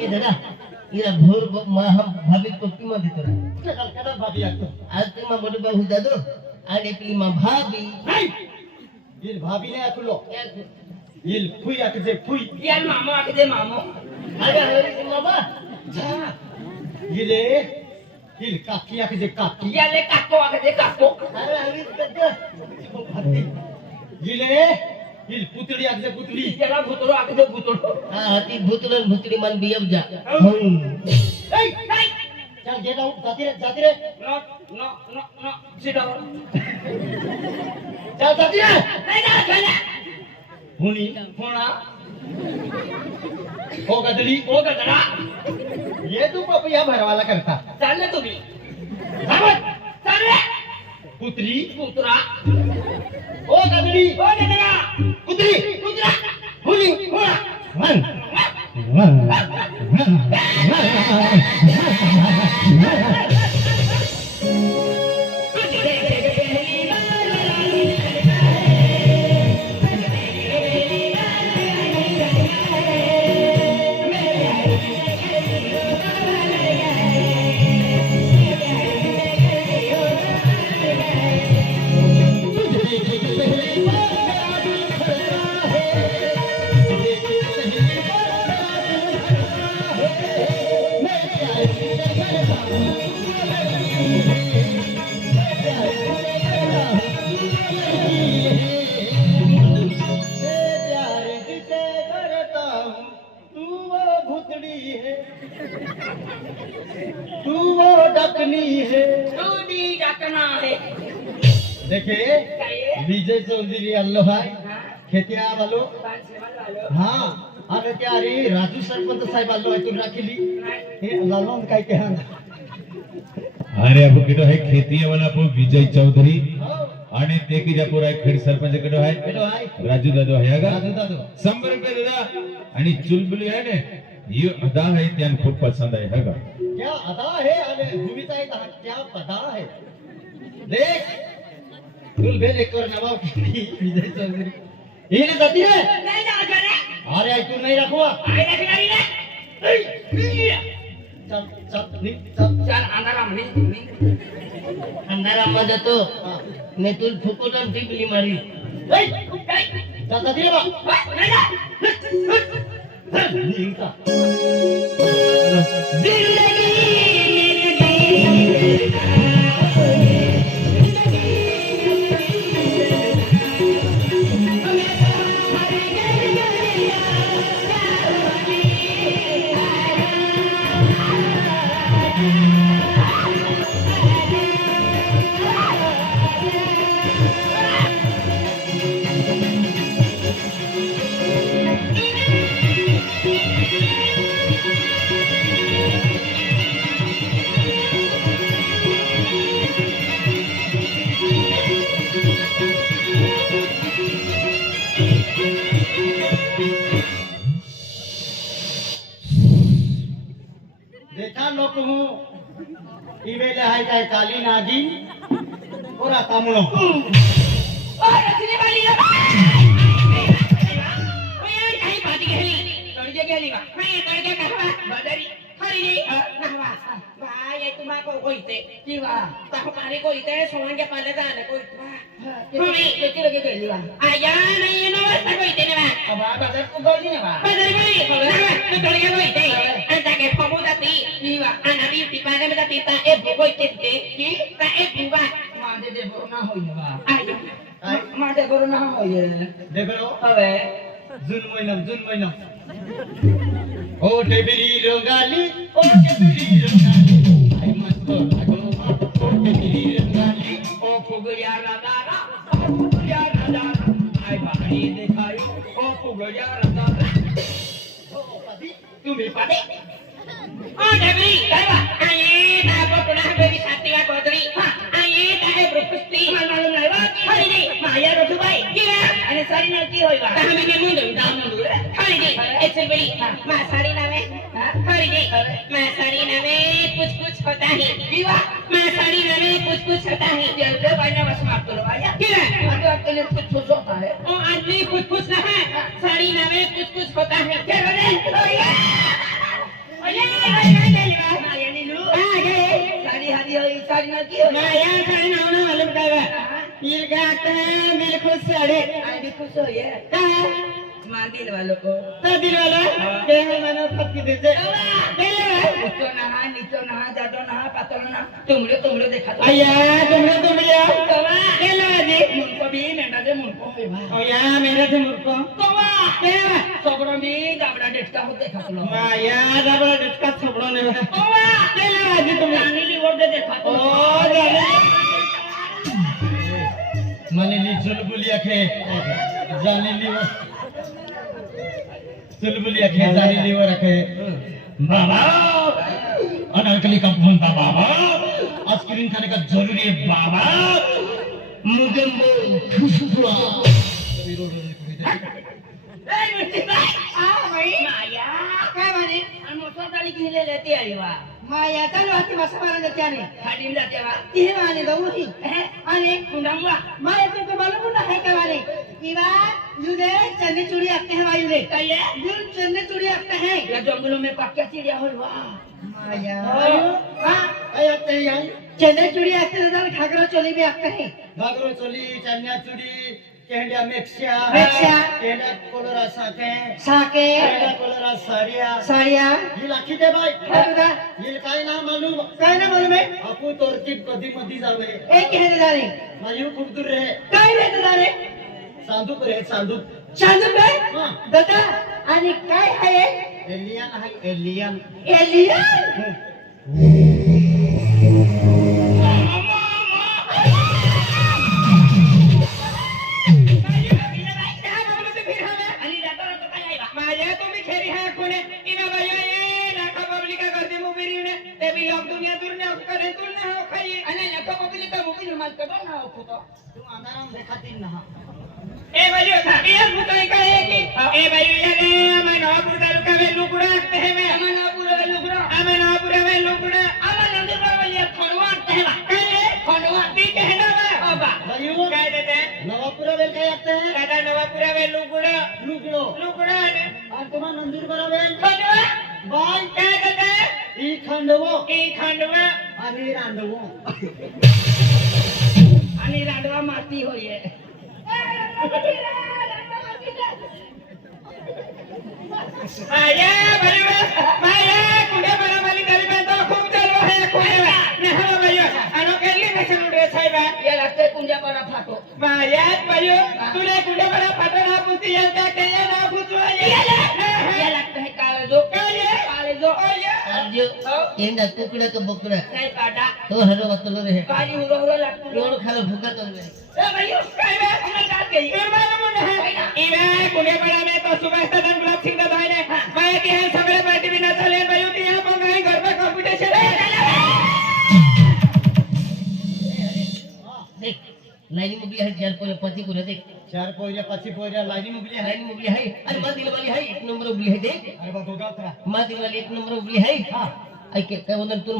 ये दादा ये भोर हम भाभी को कीमा देतो कदा भाभी आतो आज ते मा मोटे बाबू दादो आणि आपली मा भाभी इल भाभी ने आखलो इल फुई आके फुई यार मामो आके मामो अरे हरी मामा जा इले इल काकी आके काकी यार ले काको आके काको अरे हरी दादा इले इल पुतली आके पुतली याला भुतरो आके भुतरो हा हाती भूतलन भूतली मन बियब जा ए चल गेट आउट जाती रे no no no no sit down चल जाती रे नहीं जा चला हुनी होना हो गदली ओ गदरा ये तू पपया भरवाला करता चालले तुम्ही थांबत चालले पुतली पुतरा ओ गदली ओ गदरा कुतरी पुतरा हुनी होना वन तू वो डकनी है दूधी जातना है देखे विजय चौधरी आलो हाय खेत्या वालो हाँ अरे त्या अरे राजू सरपंच साहेब आलो आहे तुला केली हे लालवंत काय ते हा अरे अब किडो है खेती वाला आपो विजय चौधरी आणि ते की जापूर आहे खेड सरपंच किडो आहे बेटो हाय राजू दादो आहे का दादू दादू 100 रुपये दादा आणि चुलबुली आहे ने ये अदा है त्यान खूप पसंद आहे है का क्या अदा है अरे भूमिता है क्या पता है देख तुल बेल एक और नवाब की विजय चौधरी ये ने जाती है नहीं जा चले अरे आई तू नहीं रखवा आई रखी रे चल चल निक चल चल अंधारा म्हणे अंधारा मध्ये तो ने तुल फुकुटन टिपली मारी चल जाती है बा नहीं जा निकता देखा लोक हूँ इवेले हाय काय काली नागी और आता मुनो ओ रखने वाली है ओए काही भाजी गेली तडगे गेली का नाही तडगे कहवा बदरी हरी रे कहवा बाय तुम्हा को कोइते किवा ताको पाणी कोइते सोंगे पाले जाने कोइते तुम्ही किती लगे गेली वा आया नाही नो वाजता कोइते ने वा अबा बदर को गोली ने वा बदर गोली तो तडगे कोइते अंता के फमो जाती किवा अनाबी पिपाने में जाती ता ए कोइते की ता ए बुवा माझे दे बोना होई वा आया माझे बोना होई देखो હવે जून महिना ओ टेबिली रंगाली ओ टेबिली रंगाली आई मस्त लागो ओ टेबिली रंगाली ओ फुगड्या राजारा ओ फुगड्या राजारा आई बाई देखायो ओ फुगड्या राजारा ओ पदी तुम्ही पादे ओ देवी काय आये ना बोटना बेबी सात्विका गोदरी आये ताहे ब्रुकुस्ती मालूम नाही वा हरी रे माया रजुबाई किवा आणि सारी नळती होय वा आम्ही ने मुंडून जाऊन हरी रे एक्सेल बेली मा सारी नामे हरी रे मा सारी नामे कुछ होता है किवा मा सारी नामे कुछ होता है जल्दी बायना बस माफ करो आया किवा आज आपके लिए कुछ होता है ओ आदमी कुछ ना है साड़ी नामे कुछ कुछ होता है क्या बोले ओए नहीं लेवा माया नीलू आ गए साड़ी हादी होई साड़ी ना की माया साड़ी ना ना मालूम का ये गाते हैं दिल खुश साड़ी आज खुश हो ये मान दिल वालों को तो दिल वाला के मैंने फट की दे ऊंचो नहा जादो नहा पातलो ना तुमड़े देखा तो आया तुमड़े केला जी मुनको भी मेंढा दे मुनको होय भा ओया मेरा से मुनको तोवा के सोबड़ो भी जाबड़ा डेटका हो देखा तो माया जाबड़ा डेटका सोबड़ो ने तोवा केला जी तुम जानी ली वो दे देखा तो ओ माने ली चुलबुलिया खे जाने ली चुलबुलिया खे जाने ली वो रखे बाबा अनारकली का बनता बाबा आइसक्रीम खाने का जरूरी है बाबा मुझे खुशबू ए मुझे आ भाई माया काय माने आणि मोटर गाडी घेले लेते आली वा माया चालू हाती बसा मारा देते आणि खाडीन जाते वा ती माने दौही आणि कुंडंगा माया तुमको मालूम है क्या माने किवा युदे चन्नी चूड़ी आते हैं वायु दे कहिए गुल चन्नी चूड़ी आते हैं या जंगलों में पक्का चिड़िया होई वाह माया हां आते हैं यहां चन्नी चूड़ी आते हैं दाल घाघरा चोली भी आते हैं घाघरा चोली चन्या चूड़ी केंडिया मेक्सिया केंडिया कोलरा साके केंडिया कोलरा साड़िया ये लाखी दे भाई ये काय ना मालूम है आपू तोरती कधी मधी जावे एक कहने जाने मायू खूप दूर रहे काय रहते जाने सांदूक रे सांदूक चांदूक आहे दादा आणि काय आहे एलियन आहे एलियन माझ्या तुम्ही खेरी हा कोणे इना बाया ये लाखा पब्लिक करते मोबाईल ने ते भी लोग दुनिया दुनिया करे तू ना हो खाई आणि लाखा पब्लिक का मोबाईल माल कटो ना हो तो तू अंधाराम देखाती ना ए भाई था ये मुझे कहे कि ए भाई ये ने मैं नापुर तालुका में लुकड़ा आते हैं मैं अमन नापुर में लुकड़ा अमन नंदुरबार वाली खनवा आते हैं कहे खनवा ती कहना बा बाबा भाई कह देते नवापुरा वेल काय आते हैं दादा नवापुरा में लुकड़ा ने और तुम्हारा नंदुरबार वेल खनवा बाय कह देते ई खंडवा आणि रांडवा माती होय माया कुठे बरा माली गरीब तो खूप चालू आहे कुठे नाही बायो आणि केली कशी उडे साहेब या लागते कुंजा बरा फाटो माया बायो तुले कुंजा बरा फाटो ना पुती यांचा के ना पुचवा या लागते काळे जो अर्जो येंदा कुकड़ा का बकरा काय काटा तो हरो बतलो रहे काजी हुरो लागतो रोड खाला भूका तो रे ए भाइयों काय बे हमने काट गई फिर मालूम है इवे कुने बड़ा में तो सुबह सदन गुलाब सिंह दा भाई ने मैं के हैं सगळे पार्टी बिना चले भाइयों ते यहां पर गई घर पर कंपटीशन देख लाइनिंग मुगली है चार पर पति को देख चार पोरिया पाची पोरिया लाइनी मुगली है लाइनिंग मुगली है अरे मां दिल वाली है एक नंबर उगली है देख अरे बाबू गाता मां दिल वाली एक नंबर उगली है हां आई के काय वंदन तू